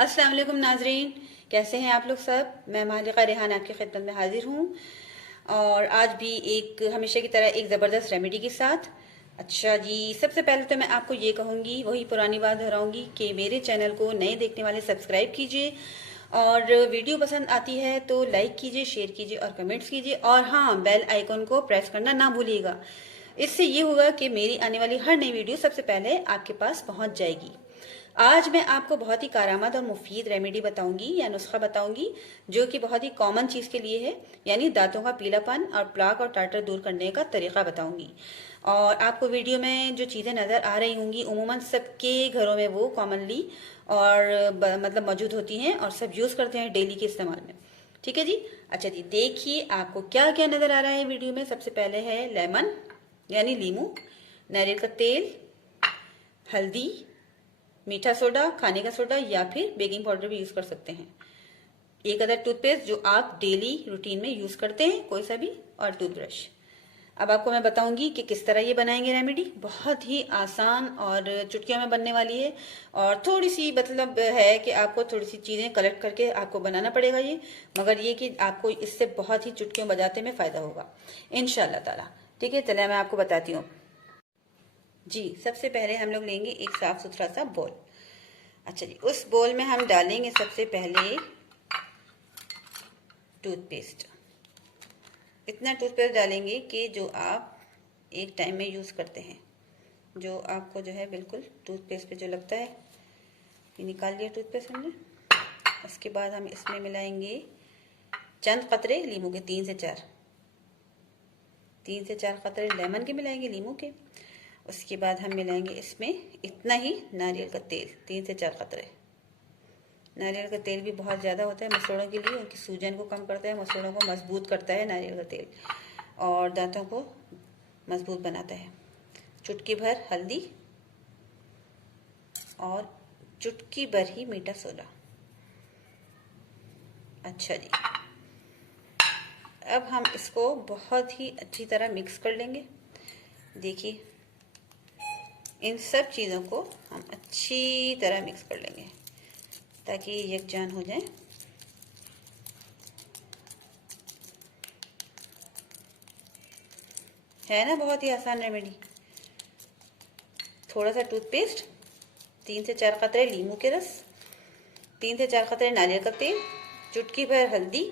अस्सलाम वालेकुम नाजरीन, कैसे हैं आप लोग सब। मैं मालिका रेहान आपकी खिदमत में हाजिर हूँ और आज भी एक हमेशा की तरह एक ज़बरदस्त रेमेडी के साथ। अच्छा जी, सबसे पहले तो मैं आपको ये कहूँगी, वही पुरानी बात दोहराऊँगी कि मेरे चैनल को नए देखने वाले सब्सक्राइब कीजिए और वीडियो पसंद आती है तो लाइक कीजिए, शेयर कीजिए और कमेंट्स कीजिए। और हाँ, बेल आइकन को प्रेस करना ना भूलिएगा। इससे ये होगा कि मेरी आने वाली हर नई वीडियो सबसे पहले आपके पास पहुंच जाएगी। आज मैं आपको बहुत ही कारामद और मुफीद रेमेडी बताऊंगी या नुस्खा बताऊंगी जो कि बहुत ही कॉमन चीज के लिए है, यानी दांतों का पीलापन और प्लाक और टाटर दूर करने का तरीका बताऊंगी। और आपको वीडियो में जो चीजें नजर आ रही होंगी उमूमन सबके घरों में वो कॉमनली और मतलब मौजूद होती हैं और सब यूज करते हैं डेली के इस्तेमाल में। ठीक है जी। अच्छा जी, देखिए आपको क्या क्या नजर आ रहा है वीडियो में। सबसे पहले है लेमन यानी लीमू, नारियल का तेल, हल्दी, मीठा सोडा, खाने का सोडा या फिर बेकिंग पाउडर भी यूज कर सकते हैं। एक अदर टूथपेस्ट जो आप डेली रूटीन में यूज करते हैं, कोई सा भी, और टूथब्रश। अब आपको मैं बताऊंगी कि किस तरह ये बनाएंगे रेमेडी। बहुत ही आसान और चुटकियों में बनने वाली है और थोड़ी सी मतलब है कि आपको थोड़ी सी चीजें कलेक्ट करके आपको बनाना पड़ेगा ये, मगर ये कि आपको इससे बहुत ही चुटकियों बजाते में फायदा होगा इंशाल्लाह ताला। ठीक है, चलिए मैं आपको बताती हूँ जी। सबसे पहले हम लोग लेंगे एक साफ सुथरा सा बोल। अच्छा जी, उस बोल में हम डालेंगे सबसे पहले टूथपेस्ट। इतना टूथपेस्ट डालेंगे कि जो आप एक टाइम में यूज़ करते हैं, जो आपको जो है बिल्कुल टूथपेस्ट पे जो लगता है। ये निकाल लिया टूथपेस्ट हमने। उसके बाद हम इसमें मिलाएंगे चंद कतरे लीमू के, 3 से 4 कतरे लेमन के मिलाएंगे, लीमू के। उसके बाद हम मिलाएंगे इसमें इतना ही नारियल का तेल, 3 से 4 कतरे। नारियल का तेल भी बहुत ज़्यादा होता है मसूड़ों के लिए, उनकी सूजन को कम करता है, मसूड़ों को मजबूत करता है नारियल का तेल, और दांतों को मजबूत बनाता है। चुटकी भर हल्दी और चुटकी भर ही मीठा सोडा। अच्छा जी, अब हम इसको बहुत ही अच्छी तरह मिक्स कर लेंगे। देखिए, इन सब चीज़ों को हम अच्छी तरह मिक्स कर लेंगे ताकि ये यकजान हो जाए। है ना बहुत ही आसान रेमेडी। थोड़ा सा टूथपेस्ट, 3 से 4 कतरे लीमू के रस, 3 से 4 कतरे नारियल का तेल, चुटकी भर हल्दी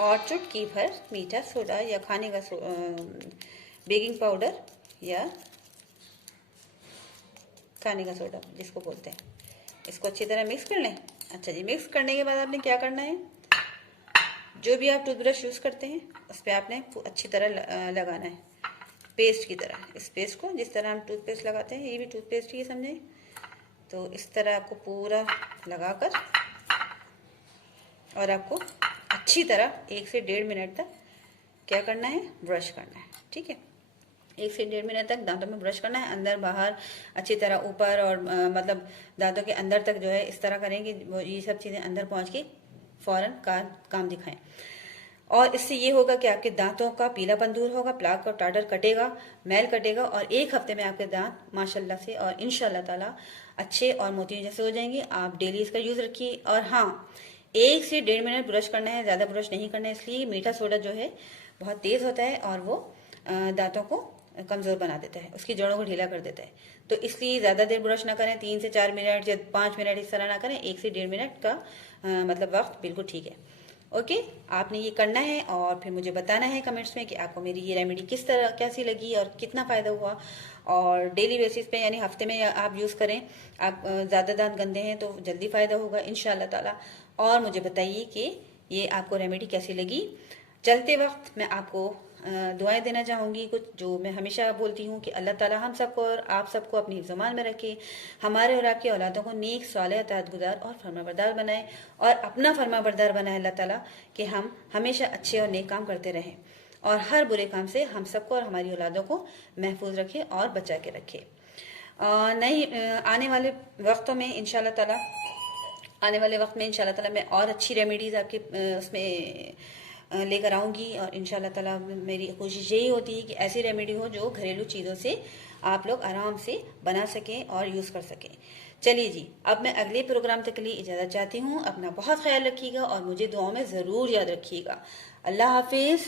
और चुटकी भर मीठा सोडा या खाने का बेकिंग पाउडर या खाने का सोडा जिसको बोलते हैं। इसको अच्छी तरह मिक्स कर लें। अच्छा जी, मिक्स करने के बाद आपने क्या करना है, जो भी आप टूथब्रश यूज़ करते हैं उस पर आपने अच्छी तरह लगाना है, पेस्ट की तरह। इस पेस्ट को जिस तरह हम टूथपेस्ट लगाते हैं, ये भी टूथपेस्ट ही समझें, तो इस तरह आपको पूरा लगाकर और आपको अच्छी तरह 1 से 1.5 मिनट तक क्या करना है, ब्रश करना है। ठीक है, 1 से 1.5 मिनट तक दांतों में ब्रश करना है, अंदर बाहर अच्छी तरह, ऊपर और मतलब दांतों के अंदर तक जो है इस तरह करेंगे वो ये सब चीज़ें अंदर पहुंच के फौरन काम दिखाएं। और इससे ये होगा कि आपके दांतों का पीलापन दूर होगा, प्लाक और टाटर कटेगा, मैल कटेगा और 1 हफ्ते में आपके दांत माशाल्लाह से और इंशाल्लाह ताला अच्छे और मोतियों जैसे हो जाएंगे। आप डेली इसका यूज़ रखिए। और हाँ, 1 से 1.5 मिनट ब्रश करना है, ज़्यादा ब्रश नहीं करना है, इसलिए मीठा सोडा जो है बहुत तेज़ होता है और वो दांतों को कमज़ोर बना देता है, उसकी जड़ों को ढीला कर देता है। तो इसलिए ज़्यादा देर ब्रश ना करें, 3 से 4 मिनट या 5 मिनट इस तरह ना करें, 1 से 1.5 मिनट का मतलब वक्त बिल्कुल ठीक है। ओके, आपने ये करना है और फिर मुझे बताना है कमेंट्स में कि आपको मेरी ये रेमेडी किस तरह कैसी लगी और कितना फ़ायदा हुआ। और डेली बेसिस पे यानी हफ्ते में आप यूज़ करें। आप ज़्यादा दांत गंदे हैं तो जल्दी फ़ायदा होगा इंशाल्लाह ताला। और मुझे बताइए कि ये आपको रेमेडी कैसी लगी। चलते वक्त मैं आपको दुआएं देना चाहूँगी कुछ, जो मैं हमेशा बोलती हूँ कि अल्लाह ताला हम सबको और आप सबको अपनी हिफ्ज़-ओ-मान में रखे, हमारे और आपकी औलादों को नेक, सालेह, अताअतगुज़ार और फरमाबरदार बनाए और अपना फरमाबरदार बनाए अल्लाह ताला कि हम हमेशा अच्छे और नेक काम करते रहें और हर बुरे काम से हम सबको और हमारी औलादों को महफूज रखे और बचा के रखे। आने वाले वक्तों में इंशाल्लाह ताला, आने वाले वक्त में इंशाल्लाह ताला मैं और अच्छी रेमेडीज़ आपके उसमें लेकर आऊँगी। और इंशाल्लाह ताला मेरी कोशिश यही होती है कि ऐसी रेमेडी हो जो घरेलू चीज़ों से आप लोग आराम से बना सकें और यूज़ कर सकें। चलिए जी, अब मैं अगले प्रोग्राम तक के लिए इजाज़त चाहती हूँ। अपना बहुत ख्याल रखिएगा और मुझे दुआओं में ज़रूर याद रखिएगा। अल्लाह हाफिज़।